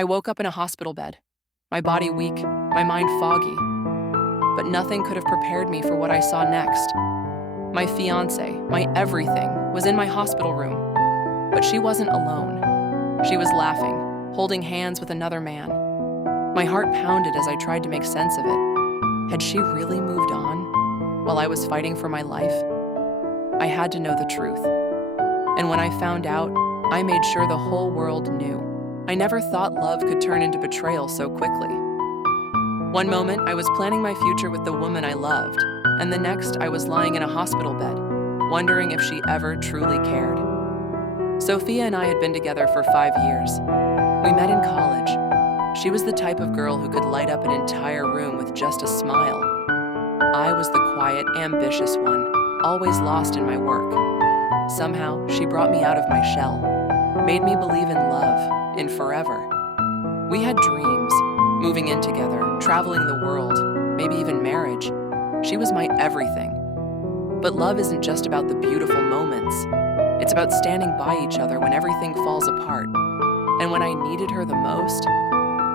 I woke up in a hospital bed, my body weak, my mind foggy. But nothing could have prepared me for what I saw next. My fiancé, my everything, was in my hospital room. But she wasn't alone. She was laughing, holding hands with another man. My heart pounded as I tried to make sense of it. Had she really moved on while I was fighting for my life? I had to know the truth. And when I found out, I made sure the whole world knew. I never thought love could turn into betrayal so quickly. One moment, I was planning my future with the woman I loved, and the next, I was lying in a hospital bed, wondering if she ever truly cared. Sophia and I had been together for 5 years. We met in college. She was the type of girl who could light up an entire room with just a smile. I was the quiet, ambitious one, always lost in my work. Somehow, she brought me out of my shell, made me believe in love, in forever. We had dreams, moving in together, traveling the world, maybe even marriage. She was my everything. But love isn't just about the beautiful moments. It's about standing by each other when everything falls apart. And when I needed her the most,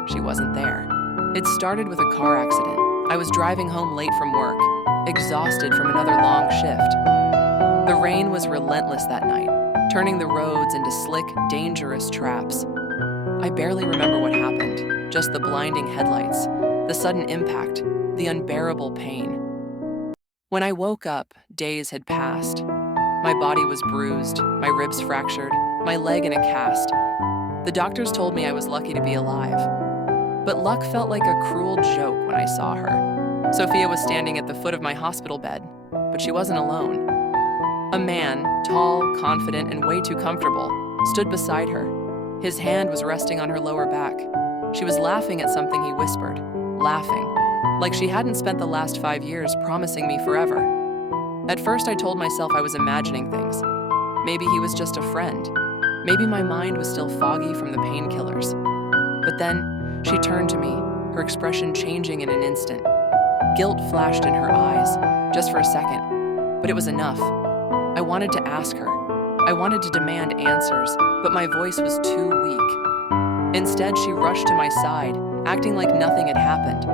she wasn't there. It started with a car accident. I was driving home late from work, exhausted from another long shift. The rain was relentless that night, turning the roads into slick, dangerous traps. I barely remember what happened, just the blinding headlights, the sudden impact, the unbearable pain. When I woke up, days had passed. My body was bruised, my ribs fractured, my leg in a cast. The doctors told me I was lucky to be alive. But luck felt like a cruel joke when I saw her. Sophia was standing at the foot of my hospital bed, but she wasn't alone. A man, tall, confident, and way too comfortable, stood beside her. His hand was resting on her lower back. She was laughing at something he whispered, laughing, like she hadn't spent the last 5 years promising me forever. At first, I told myself I was imagining things. Maybe he was just a friend. Maybe my mind was still foggy from the painkillers. But then, she turned to me, her expression changing in an instant. Guilt flashed in her eyes, just for a second, but it was enough. I wanted to ask her. I wanted to demand answers, but my voice was too weak. Instead, she rushed to my side, acting like nothing had happened.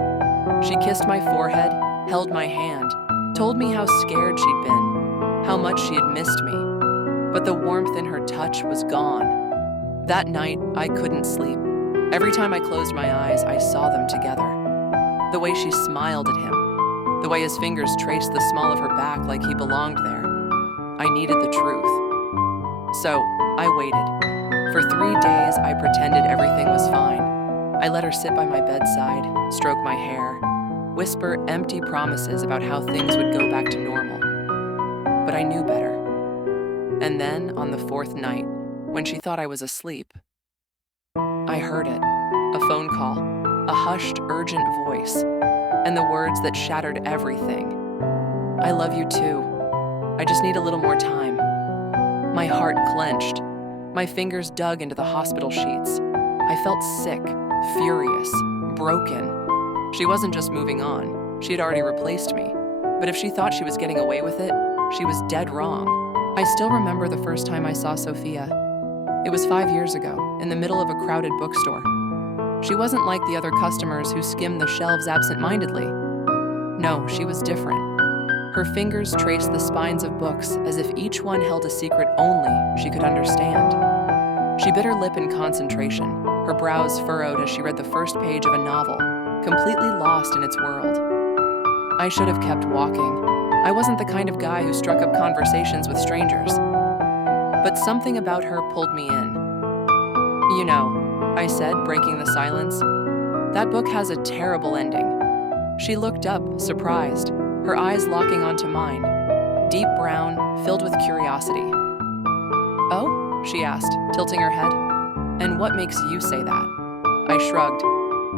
She kissed my forehead, held my hand, told me how scared she'd been, how much she had missed me. But the warmth in her touch was gone. That night, I couldn't sleep. Every time I closed my eyes, I saw them together. The way she smiled at him, the way his fingers traced the small of her back like he belonged there. I needed the truth. So, I waited. For 3 days, I pretended everything was fine. I let her sit by my bedside, stroke my hair, whisper empty promises about how things would go back to normal. But I knew better. And then, on the 4th night, when she thought I was asleep, I heard it. A phone call, a hushed, urgent voice, and the words that shattered everything. I love you too. I just need a little more time. My heart clenched. My fingers dug into the hospital sheets. I felt sick, furious, broken. She wasn't just moving on. She had already replaced me. But if she thought she was getting away with it, she was dead wrong. I still remember the first time I saw Sophia. It was 5 years ago, in the middle of a crowded bookstore. She wasn't like the other customers who skimmed the shelves absent-mindedly. No, she was different. Her fingers traced the spines of books as if each one held a secret only she could understand. She bit her lip in concentration, her brows furrowed as she read the first page of a novel, completely lost in its world. I should have kept walking. I wasn't the kind of guy who struck up conversations with strangers. But something about her pulled me in. You know, I said, breaking the silence, that book has a terrible ending. She looked up, surprised, her eyes locking onto mine, deep brown, filled with curiosity. Oh? She asked, tilting her head. And what makes you say that? I shrugged.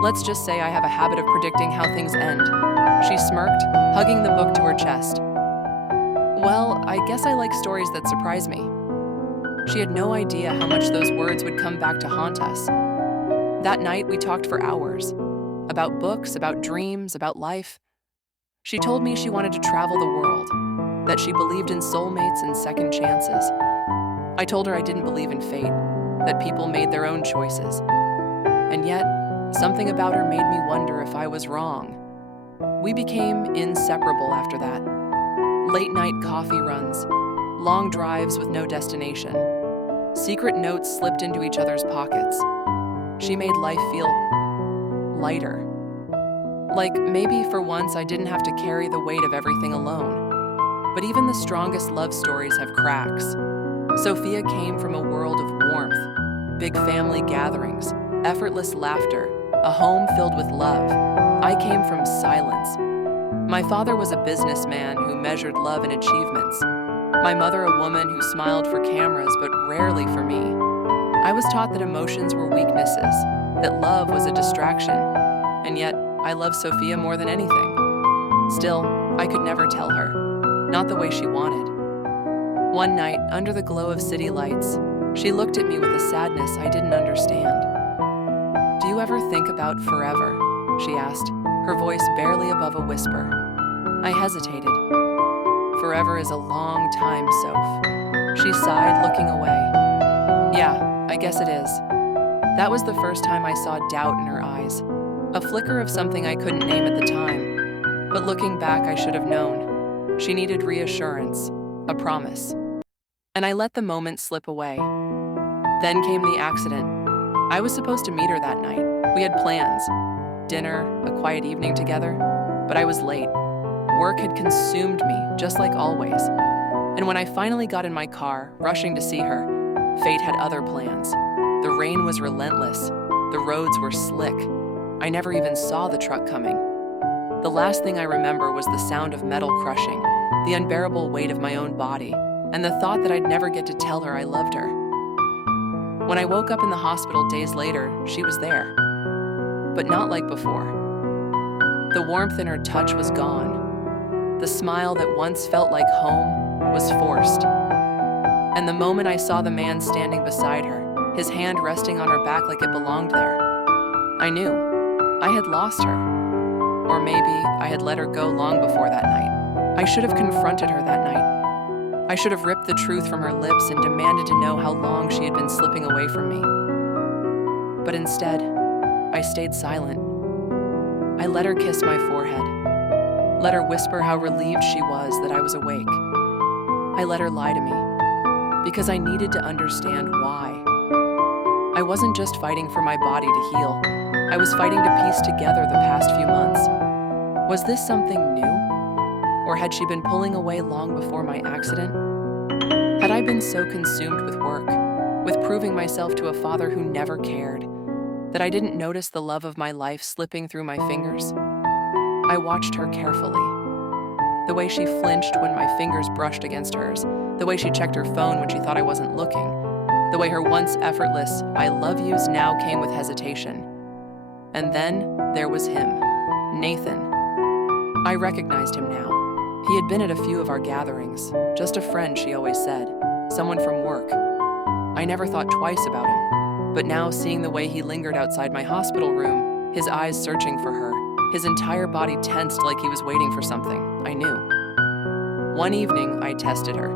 Let's just say I have a habit of predicting how things end. She smirked, hugging the book to her chest. Well, I guess I like stories that surprise me. She had no idea how much those words would come back to haunt us. That night, we talked for hours. About books, about dreams, about life. She told me she wanted to travel the world, that she believed in soulmates and second chances. I told her I didn't believe in fate, that people made their own choices. And yet, something about her made me wonder if I was wrong. We became inseparable after that. Late-night coffee runs, long drives with no destination. Secret notes slipped into each other's pockets. She made life feel lighter. Like maybe for once I didn't have to carry the weight of everything alone. But even the strongest love stories have cracks. Sophia came from a world of warmth, big family gatherings, effortless laughter, a home filled with love. I came from silence. My father was a businessman who measured love in achievements. My mother a woman who smiled for cameras but rarely for me. I was taught that emotions were weaknesses, that love was a distraction, and yet I loved Sophia more than anything. Still, I could never tell her, not the way she wanted. One night, under the glow of city lights, she looked at me with a sadness I didn't understand. "Do you ever think about forever?" she asked, her voice barely above a whisper. I hesitated. "Forever is a long time, Soph." She sighed, looking away. "Yeah, I guess it is." That was the first time I saw doubt in her eyes, a flicker of something I couldn't name at the time. But looking back, I should have known. She needed reassurance, a promise. And I let the moment slip away. Then came the accident. I was supposed to meet her that night. We had plans. Dinner, a quiet evening together. But I was late. Work had consumed me, just like always. And when I finally got in my car, rushing to see her, fate had other plans. The rain was relentless. The roads were slick. I never even saw the truck coming. The last thing I remember was the sound of metal crushing, the unbearable weight of my own body, and the thought that I'd never get to tell her I loved her. When I woke up in the hospital days later, she was there. But not like before. The warmth in her touch was gone. The smile that once felt like home was forced. And the moment I saw the man standing beside her, his hand resting on her back like it belonged there, I knew I had lost her. Or maybe I had let her go long before that night. I should have confronted her that night. I should have ripped the truth from her lips and demanded to know how long she had been slipping away from me. But instead, I stayed silent. I let her kiss my forehead. Let her whisper how relieved she was that I was awake. I let her lie to me, because I needed to understand why. I wasn't just fighting for my body to heal. I was fighting to piece together the past few months. Was this something new? Or had she been pulling away long before my accident? Had I been so consumed with work, with proving myself to a father who never cared, that I didn't notice the love of my life slipping through my fingers? I watched her carefully. The way she flinched when my fingers brushed against hers, the way she checked her phone when she thought I wasn't looking, the way her once effortless "I love yous" now came with hesitation. And then there was him, Nathan. I recognized him now. He had been at a few of our gatherings, just a friend, she always said, someone from work. I never thought twice about him, but now seeing the way he lingered outside my hospital room, his eyes searching for her, his entire body tensed like he was waiting for something, I knew. One evening, I tested her.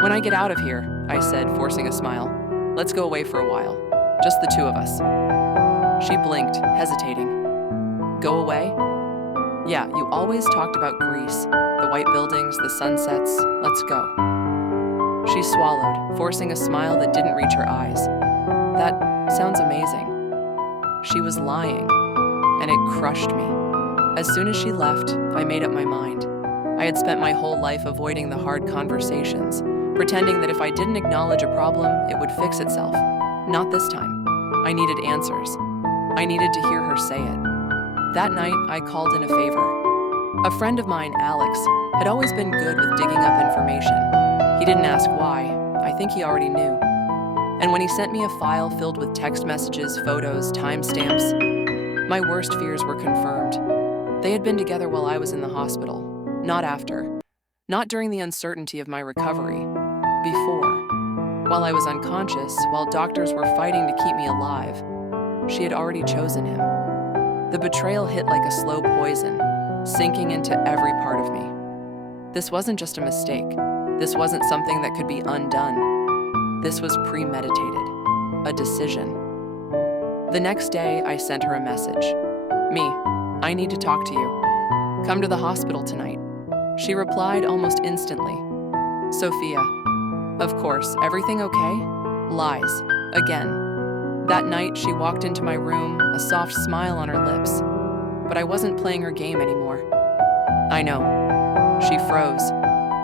"When I get out of here," I said, forcing a smile, "let's go away for a while, just the two of us." She blinked, hesitating. "Go away?" "Yeah, you always talked about Greece, the white buildings, the sunsets. Let's go." She swallowed, forcing a smile that didn't reach her eyes. "That sounds amazing." She was lying, and it crushed me. As soon as she left, I made up my mind. I had spent my whole life avoiding the hard conversations, pretending that if I didn't acknowledge a problem, it would fix itself. Not this time. I needed answers. I needed to hear her say it. That night, I called in a favor. A friend of mine, Alex, had always been good with digging up information. He didn't ask why. I think he already knew. And when he sent me a file filled with text messages, photos, timestamps, my worst fears were confirmed. They had been together while I was in the hospital, not after. Not during the uncertainty of my recovery. Before. While I was unconscious, while doctors were fighting to keep me alive, she had already chosen him. The betrayal hit like a slow poison, sinking into every part of me. This wasn't just a mistake. This wasn't something that could be undone. This was premeditated. A decision. The next day, I sent her a message. "Me, I need to talk to you. Come to the hospital tonight." She replied almost instantly. "Sophia." "Of course, everything okay?" Lies. Again. That night, she walked into my room, a soft smile on her lips. But I wasn't playing her game anymore. "I know." She froze.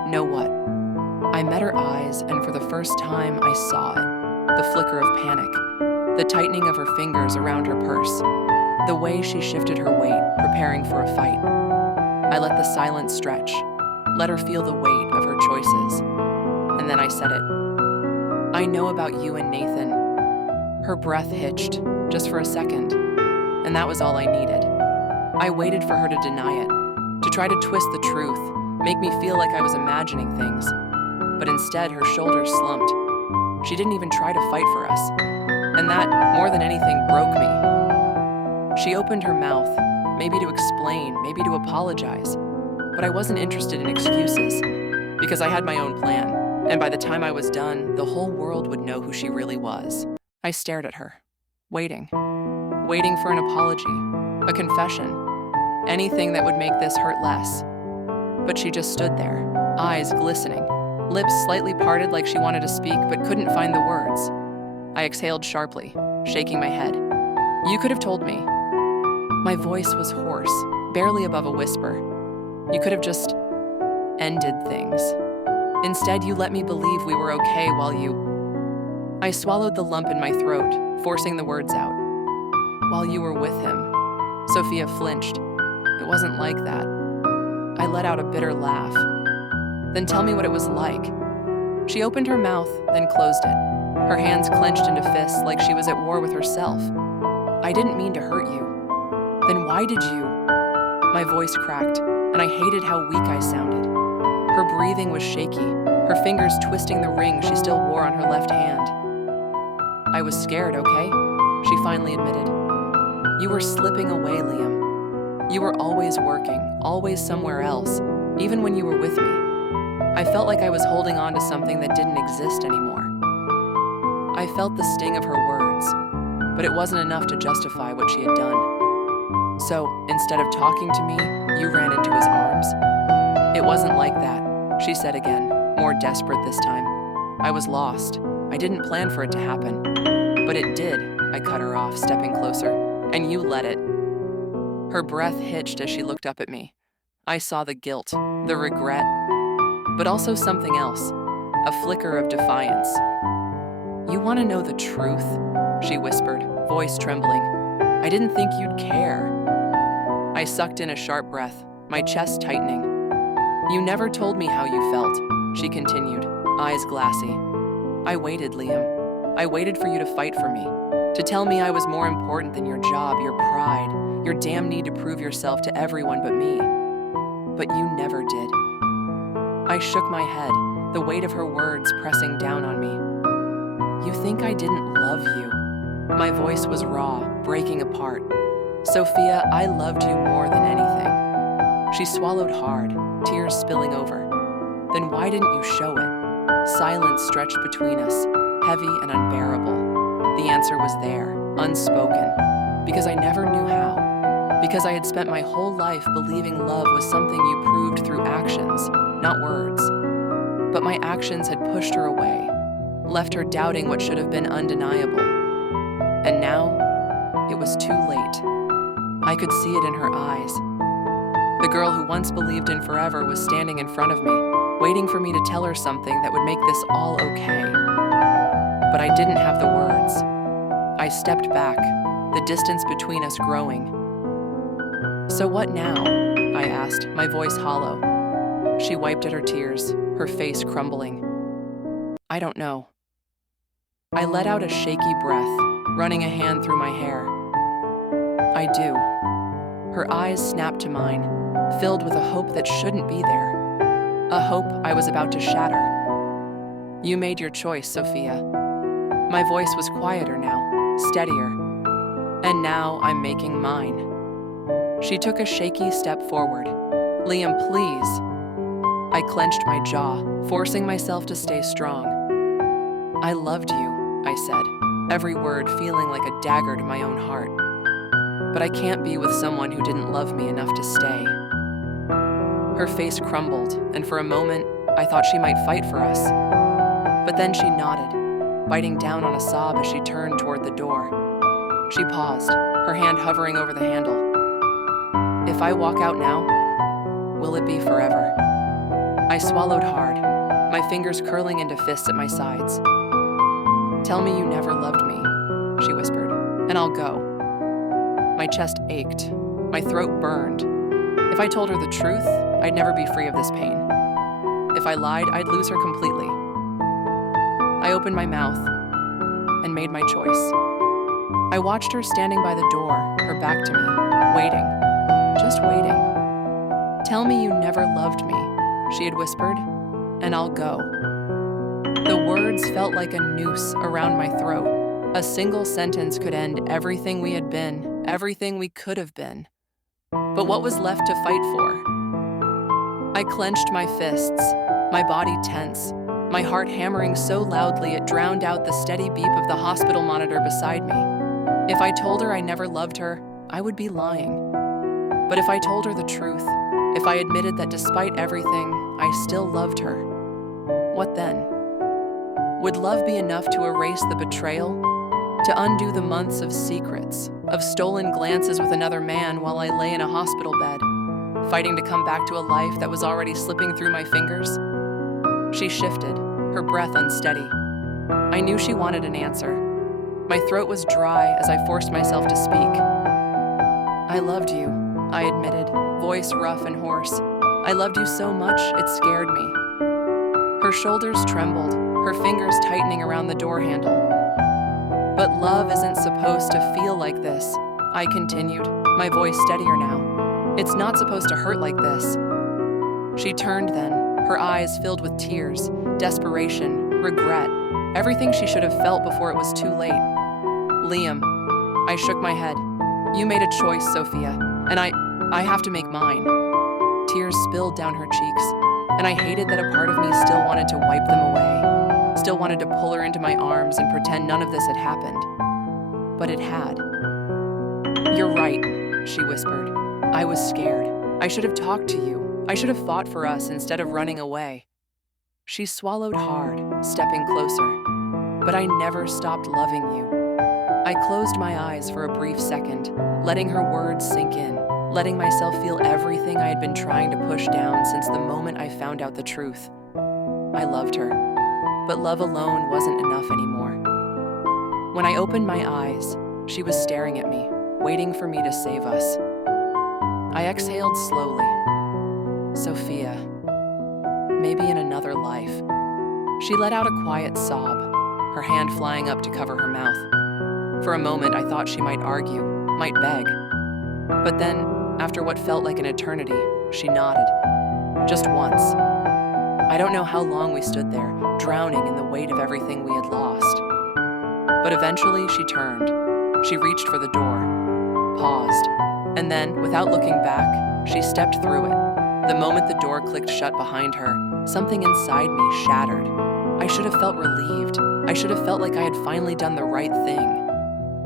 "Know what?" I met her eyes, and for the first time, I saw it. The flicker of panic. The tightening of her fingers around her purse. The way she shifted her weight, preparing for a fight. I let the silence stretch. Let her feel the weight of her choices. And then I said it. "I know about you and Nathan." Her breath hitched, just for a second. And that was all I needed. I waited for her to deny it, to try to twist the truth, make me feel like I was imagining things. But instead, her shoulders slumped. She didn't even try to fight for us. And that, more than anything, broke me. She opened her mouth, maybe to explain, maybe to apologize. But I wasn't interested in excuses, because I had my own plan. And by the time I was done, the whole world would know who she really was. I stared at her, waiting for an apology, a confession, anything that would make this hurt less. But she just stood there, eyes glistening, lips slightly parted like she wanted to speak but couldn't find the words. I exhaled sharply, shaking my head. "You could have told me." My voice was hoarse, barely above a whisper. "You could have just ended things. Instead, you let me believe we were okay while you..." I swallowed the lump in my throat, forcing the words out. "While you were with him." Sophia flinched. "It wasn't like that." I let out a bitter laugh. "Then tell me what it was like." She opened her mouth, then closed it. Her hands clenched into fists like she was at war with herself. "I didn't mean to hurt you." "Then why did you?" My voice cracked, and I hated how weak I sounded. Her breathing was shaky, her fingers twisting the ring she still wore on her left hand. "I was scared, okay?" she finally admitted. "You were slipping away, Liam. You were always working, always somewhere else, even when you were with me. I felt like I was holding on to something that didn't exist anymore." I felt the sting of her words, but it wasn't enough to justify what she had done. "So, instead of talking to me, you ran into his arms?" "It wasn't like that," she said again, more desperate this time. "I was lost. I didn't plan for it to happen. But it did," I cut her off, stepping closer. "And you let it." Her breath hitched as she looked up at me. I saw the guilt, the regret, but also something else, a flicker of defiance. "You want to know the truth?" she whispered, voice trembling. "I didn't think you'd care." I sucked in a sharp breath, my chest tightening. "You never told me how you felt," she continued, eyes glassy. "I waited, Liam. I waited for you to fight for me, to tell me I was more important than your job, your pride, your damn need to prove yourself to everyone but me. But you never did." I shook my head, the weight of her words pressing down on me. "You think I didn't love you?" My voice was raw, breaking apart. "Sophia, I loved you more than anything." She swallowed hard, tears spilling over. "Then why didn't you show it?" Silence stretched between us, heavy and unbearable. The answer was there, unspoken, because I never knew how. Because I had spent my whole life believing love was something you proved through actions, not words. But my actions had pushed her away, left her doubting what should have been undeniable. And now, it was too late. I could see it in her eyes. The girl who once believed in forever was standing in front of me, waiting for me to tell her something that would make this all okay. But I didn't have the words. I stepped back, the distance between us growing. "So what now?" I asked, my voice hollow. She wiped at her tears, her face crumbling. "I don't know." I let out a shaky breath, running a hand through my hair. "I do." Her eyes snapped to mine, filled with a hope that shouldn't be there. A hope I was about to shatter. "You made your choice, Sophia." My voice was quieter now, steadier. "And now I'm making mine." She took a shaky step forward. "Liam, please." I clenched my jaw, forcing myself to stay strong. "I loved you," I said. every word feeling like a dagger to my own heart. But I can't be with someone who didn't love me enough to stay. Her face crumbled, and for a moment, I thought she might fight for us. But then she nodded, biting down on a sob as she turned toward the door. She paused, her hand hovering over the handle. If I walk out now, will it be forever? I swallowed hard, my fingers curling into fists at my sides. Tell me you never loved me, she whispered, and I'll go. My chest ached, my throat burned. If I told her the truth, I'd never be free of this pain. If I lied, I'd lose her completely. I opened my mouth and made my choice. I watched her standing by the door, her back to me, waiting, just waiting. Tell me you never loved me, she had whispered, and I'll go. The words felt like a noose around my throat. A single sentence could end everything we had been, everything we could have been. But what was left to fight for? I clenched my fists, my body tense, my heart hammering so loudly it drowned out the steady beep of the hospital monitor beside me. If I told her I never loved her, I would be lying. But if I told her the truth, if I admitted that despite everything, I still loved her, what then? Would love be enough to erase the betrayal? To undo the months of secrets, of stolen glances with another man while I lay in a hospital bed, fighting to come back to a life that was already slipping through my fingers? She shifted, her breath unsteady. I knew she wanted an answer. My throat was dry as I forced myself to speak. I loved you, I admitted, voice rough and hoarse. I loved you so much, it scared me. Her shoulders trembled, her fingers tightening around the door handle. But love isn't supposed to feel like this, I continued, my voice steadier now. It's not supposed to hurt like this. She turned then, her eyes filled with tears, desperation, regret, everything she should have felt before it was too late. Liam, I shook my head. You made a choice, Sophia, and I have to make mine. Tears spilled down her cheeks, and I hated that a part of me still wanted to wipe them away, still wanted to pull her into my arms and pretend none of this had happened. But it had. You're right, she whispered. I was scared. I should have talked to you. I should have fought for us instead of running away. She swallowed hard, stepping closer. But I never stopped loving you. I closed my eyes for a brief second, letting her words sink in, letting myself feel everything I had been trying to push down since the moment I found out the truth. I loved her, but love alone wasn't enough anymore. When I opened my eyes, she was staring at me, waiting for me to save us. I exhaled slowly. Sophia, maybe in another life. She let out a quiet sob, her hand flying up to cover her mouth. For a moment, I thought she might argue, might beg. But then, after what felt like an eternity, she nodded. Just once. I don't know how long we stood there, drowning in the weight of everything we had lost. But eventually, she turned. She reached for the door, paused, and then, without looking back, she stepped through it. The moment the door clicked shut behind her, something inside me shattered. I should have felt relieved. I should have felt like I had finally done the right thing.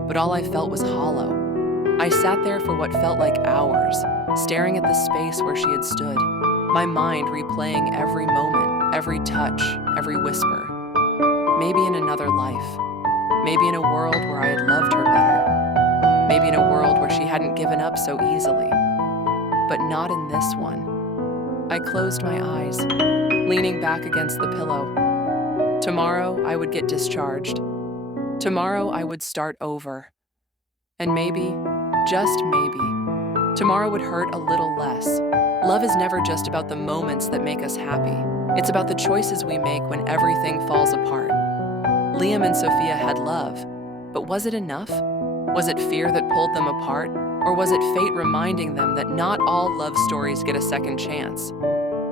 But all I felt was hollow. I sat there for what felt like hours, staring at the space where she had stood, my mind replaying every moment, every touch, every whisper. Maybe in another life. Maybe in a world where I had loved her better. Maybe in a world where she hadn't given up so easily. But not in this one. I closed my eyes, leaning back against the pillow. Tomorrow, I would get discharged. Tomorrow, I would start over. And maybe, just maybe, tomorrow would hurt a little less. Love is never just about the moments that make us happy. It's about the choices we make when everything falls apart. Liam and Sophia had love, but was it enough? Was it fear that pulled them apart? Or was it fate reminding them that not all love stories get a second chance?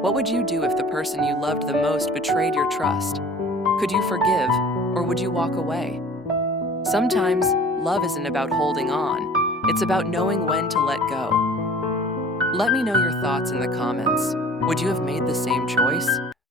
What would you do if the person you loved the most betrayed your trust? Could you forgive, or would you walk away? Sometimes, love isn't about holding on. It's about knowing when to let go. Let me know your thoughts in the comments. Would you have made the same choice?